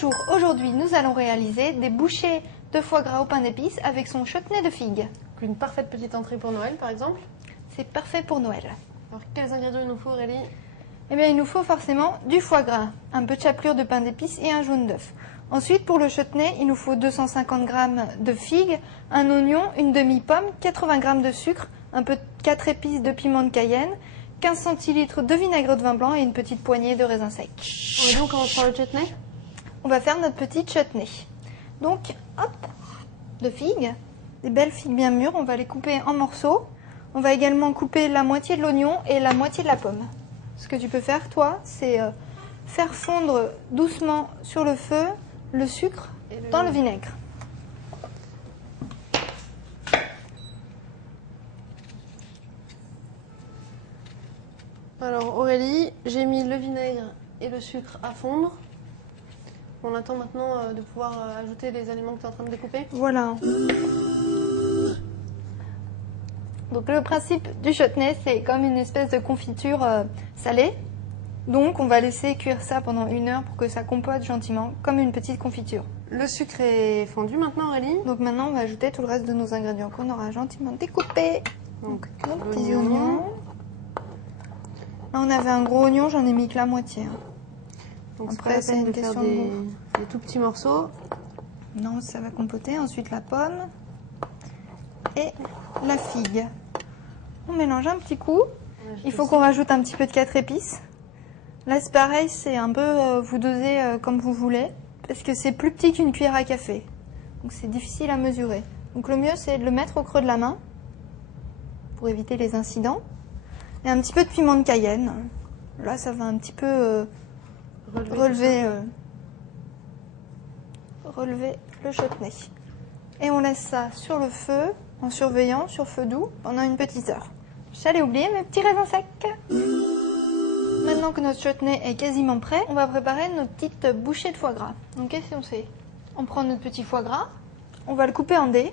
Bonjour, aujourd'hui nous allons réaliser des bouchées de foie gras au pain d'épices avec son chutney de figue. Une parfaite petite entrée pour Noël par exemple. C'est parfait pour Noël. Alors quels ingrédients il nous faut Aurélie? Eh bien il nous faut forcément du foie gras, un peu de chapelure de pain d'épices et un jaune d'œuf. Ensuite pour le chutney, il nous faut 250 g de figues, un oignon, une demi-pomme, 80 g de sucre, un peu de 4 épices de piment de Cayenne, 15 centilitres de vinaigre de vin blanc et une petite poignée de raisins secs. Et donc on prend le chutney? On va faire notre petit chutney. Donc, hop, de figues, des belles figues bien mûres, on va les couper en morceaux. On va également couper la moitié de l'oignon et la moitié de la pomme. Ce que tu peux faire, toi, c'est faire fondre doucement sur le feu le sucre dans le vinaigre. Alors Aurélie, j'ai mis le vinaigre et le sucre à fondre. On attend maintenant de pouvoir ajouter les aliments que tu es en train de découper. Voilà. Donc le principe du chutney, c'est comme une espèce de confiture salée. Donc on va laisser cuire ça pendant 1 heure pour que ça compote gentiment, comme une petite confiture. Le sucre est fondu maintenant Aurélie. Donc maintenant on va ajouter tout le reste de nos ingrédients qu'on aura gentiment découpés. Donc nos petits oignons. Là on avait un gros oignon, j'en ai mis que la moitié. Donc après c'est une question de goût. Des tout petits morceaux. Non, ça va compoter. Ensuite la pomme et la figue. On mélange un petit coup. Il faut qu'on rajoute un petit peu de 4 épices. Là c'est pareil, c'est un peu vous dosez comme vous voulez. Parce que c'est plus petit qu'une cuillère à café. Donc c'est difficile à mesurer. Donc le mieux c'est de le mettre au creux de la main. Pour éviter les incidents. Et un petit peu de piment de Cayenne. Là ça va un petit peu relever le chutney. Et on laisse ça sur le feu, en surveillant, sur feu doux, pendant une petite heure. J'allais oublier mes petits raisins secs. Maintenant que notre chutney est quasiment prêt, on va préparer nos petites bouchées de foie gras. Donc qu'est-ce qu'on fait? On prend notre petit foie gras, on va le couper en dés,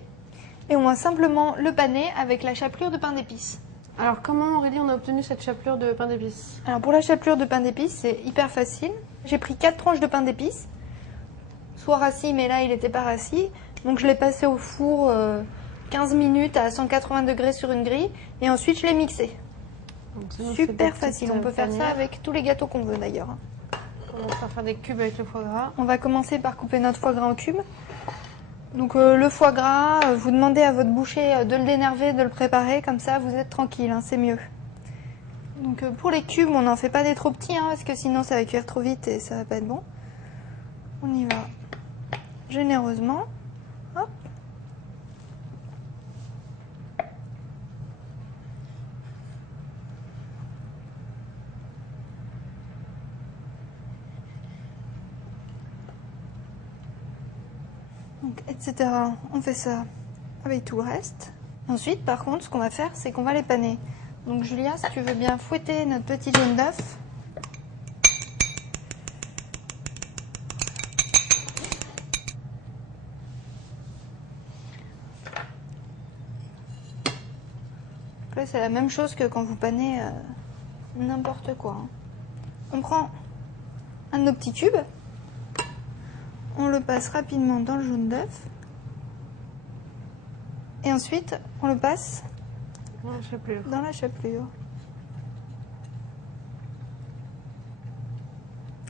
et on va simplement le paner avec la chapelure de pain d'épices. Alors comment Aurélie on a obtenu cette chapelure de pain d'épices? Alors pour la chapelure de pain d'épices, c'est hyper facile. J'ai pris 4 tranches de pain d'épices, soit rassis, mais là il n'était pas rassis. Donc je l'ai passé au four 15 minutes à 180 degrés sur une grille, et ensuite je l'ai mixé. Super facile, on peut faire ça avec tous les gâteaux qu'on veut d'ailleurs. On va faire des cubes avec le foie gras. On va commencer par couper notre foie gras en cubes. Donc le foie gras, vous demandez à votre boucher de le dénerver, de le préparer, comme ça vous êtes tranquille, hein, c'est mieux. Donc pour les cubes, on n'en fait pas des trop petits, hein, parce que sinon ça va cuire trop vite et ça va pas être bon. On y va généreusement. Hop. Donc, etc. On fait ça avec tout le reste. Ensuite, par contre, ce qu'on va faire, c'est qu'on va les paner. Donc Julia, si tu veux bien fouetter notre petit jaune d'œuf. Après, c'est la même chose que quand vous panez n'importe quoi. Hein. On prend un de nos petits tubes. On le passe rapidement dans le jaune d'œuf. Et ensuite, on le passe dans la chapelure.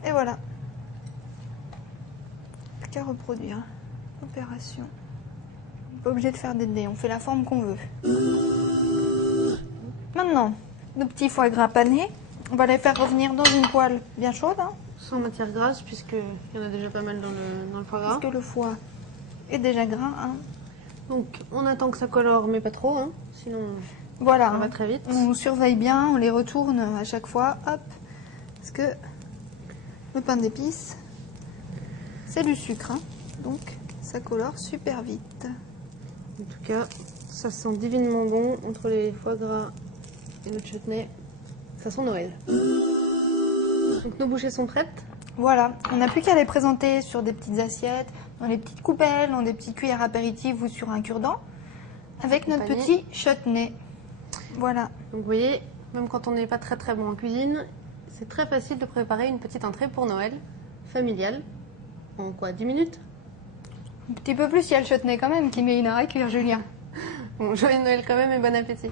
Et voilà. Plus qu'à reproduire. Opération. On n'est pas obligé de faire des dés, on fait la forme qu'on veut. Maintenant, nos petits foie gras panés, on va les faire revenir dans une poêle bien chaude. Hein. Sans matière grasse, puisqu'il y en a déjà pas mal dans le foie gras. Parce que le foie est déjà gras. Hein. Donc on attend que ça colore, mais pas trop, hein. Sinon voilà, ça va très vite. On surveille bien, on les retourne à chaque fois, hop, parce que le pain d'épices, c'est du sucre, hein. Donc ça colore super vite. En tout cas, ça sent divinement bon entre les foie gras et le chutney. Ça sent Noël. Donc nos bouchées sont prêtes. Voilà, on n'a plus qu'à les présenter sur des petites assiettes, dans les petites coupelles, dans des petites cuillères apéritives ou sur un cure-dent, avec notre petit chutney. Voilà. Donc vous voyez, même quand on n'est pas très bon en cuisine, c'est très facile de préparer une petite entrée pour Noël, familiale. En quoi, 10 minutes? Un petit peu plus, il y a le chutney quand même qui met une heure à cuire, Julien. Bon, joyeux Noël quand même et bon appétit.